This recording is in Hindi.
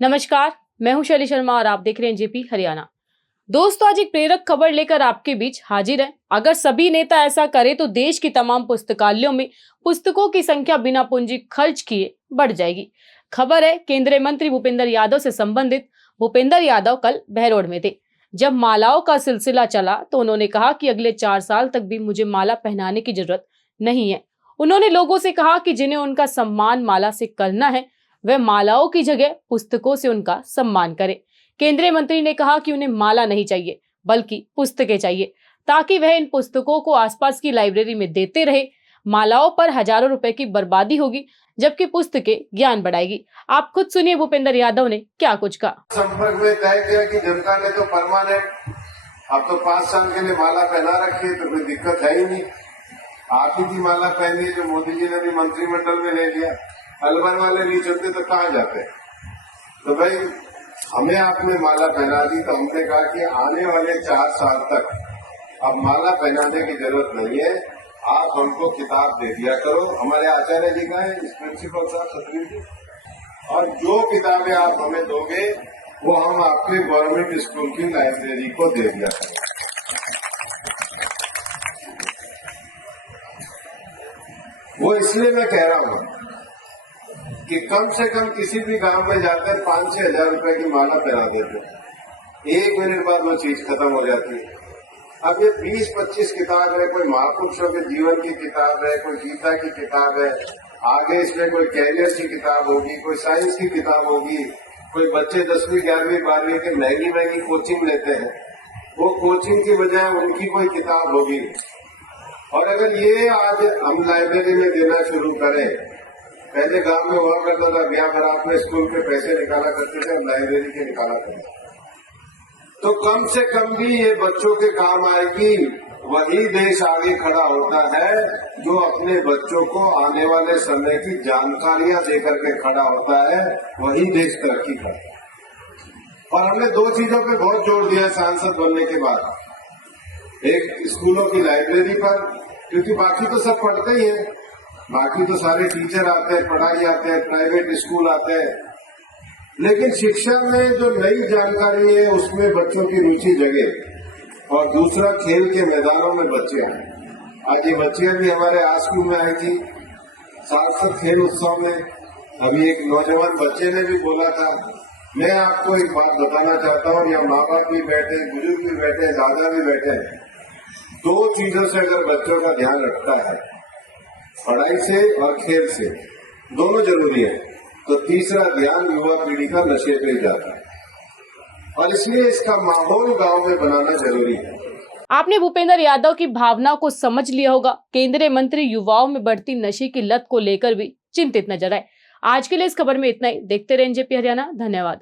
नमस्कार, मैं हूं शैली शर्मा और आप देख रहे हैं जेपी हरियाणा। दोस्तों, आज एक प्रेरक खबर लेकर आपके बीच हाजिर है। अगर सभी नेता ऐसा करें तो देश की तमाम पुस्तकालयों में पुस्तकों की संख्या बिना पूंजी खर्च किए बढ़ जाएगी। खबर है केंद्रीय मंत्री भूपेंद्र यादव से संबंधित। भूपेंद्र यादव कल बहरोड में थे। जब मालाओं का सिलसिला चला तो उन्होंने कहा कि अगले 4 साल तक भी मुझे माला पहनाने की जरूरत नहीं है। उन्होंने लोगों से कहा कि जिन्हें उनका सम्मान माला से करना है वह मालाओं की जगह पुस्तकों से उनका सम्मान करें। केंद्रीय मंत्री ने कहा कि उन्हें माला नहीं चाहिए बल्कि पुस्तकें चाहिए, ताकि वह इन पुस्तकों को आसपास की लाइब्रेरी में देते रहे। मालाओं पर हजारों रुपए की बर्बादी होगी, जबकि पुस्तकें ज्ञान बढ़ाएगी। आप खुद सुनिए भूपेंद्र यादव ने क्या कुछ कहा। संपर्क में तय किया कि जनता ने तो परमानेंट अब तो 5 साल के लिए माला पहना रखी है, तो कोई दिक्कत है ही नहीं। आप ही की माला पहनी जो मोदी जी ने भी मंत्रिमंडल में ले लिया। अलवर वाले नहीं चलते तो कहाँ जाते। तो भाई हमें आपने माला पहना दी, तो हमने कहा कि आने वाले 4 साल तक अब माला पहनाने की जरूरत नहीं है, आप हमको किताब दे दिया करो। हमारे आचार्य जी का है, प्रिंसिपल साहब सतरी जी, और जो किताबें आप हमें दोगे वो हम आपके गवर्नमेंट स्कूल की लाइब्रेरी को दे दिया करेंगे। वो इसलिए मैं कह रहा हूं कि कम से कम किसी भी गांव में जाकर 5-6 हजार रुपए की माला पहना देते, 1 मिनट बाद वो चीज खत्म हो जाती है। अब ये 20-25 किताब है, कोई महापुरुषों के जीवन की किताब है, कोई गीता की किताब है, आगे इसमें कोई कैरियर की किताब होगी, कोई साइंस की किताब होगी, कोई बच्चे 10वीं 11वीं 12वीं के महंगी महंगी कोचिंग लेते हैं, वो कोचिंग की बजाय उनकी कोई किताब होगी। और अगर ये आज हम लाइब्रेरी में देना शुरू करें, पहले गांव में हुआ करता था ब्याह खराब में स्कूल के पैसे निकाला करते थे, अब लाइब्रेरी के निकाला करते, तो कम से कम भी ये बच्चों के काम आएगी। वही देश आगे खड़ा होता है जो अपने बच्चों को आने वाले समय की जानकारियां देकर के खड़ा होता है, वही देश तरक्की करता है। और हमने 2 चीजों पे बहुत जोर दिया सांसद बनने के बाद। एक स्कूलों की लाइब्रेरी पर, क्योंकि बाकी तो सब पढ़ते ही हैं, बाकी तो सारे टीचर आते हैं, पढ़ाई आते हैं, प्राइवेट स्कूल आते हैं, लेकिन शिक्षा में जो नई जानकारी है उसमें बच्चों की रुचि जगे। और दूसरा, खेल के मैदानों में बच्चे आए। आज ये बच्चियां भी हमारे आसपास में आई थी सारस्वत खेल उत्सव में। अभी एक नौजवान बच्चे ने भी बोला था, मैं आपको एक बात बताना चाहता हूँ, यहाँ माँ बाप भी बैठे, बुजुर्ग भी बैठे, दादा भी बैठे, 2 चीजों से अगर बच्चों का ध्यान रखता है, पढ़ाई से और खेल से, दोनों जरूरी है, तो तीसरा ध्यान युवा पीढ़ी का नशे पे जाता है। और इसलिए इसका माहौल गांव में बनाना जरूरी है। आपने भूपेंद्र यादव की भावना को समझ लिया होगा। केंद्रीय मंत्री युवाओं में बढ़ती नशे की लत को लेकर भी चिंतित नजर आए। आज के लिए इस खबर में इतना ही। देखते रहें जेपी हरियाणा। धन्यवाद।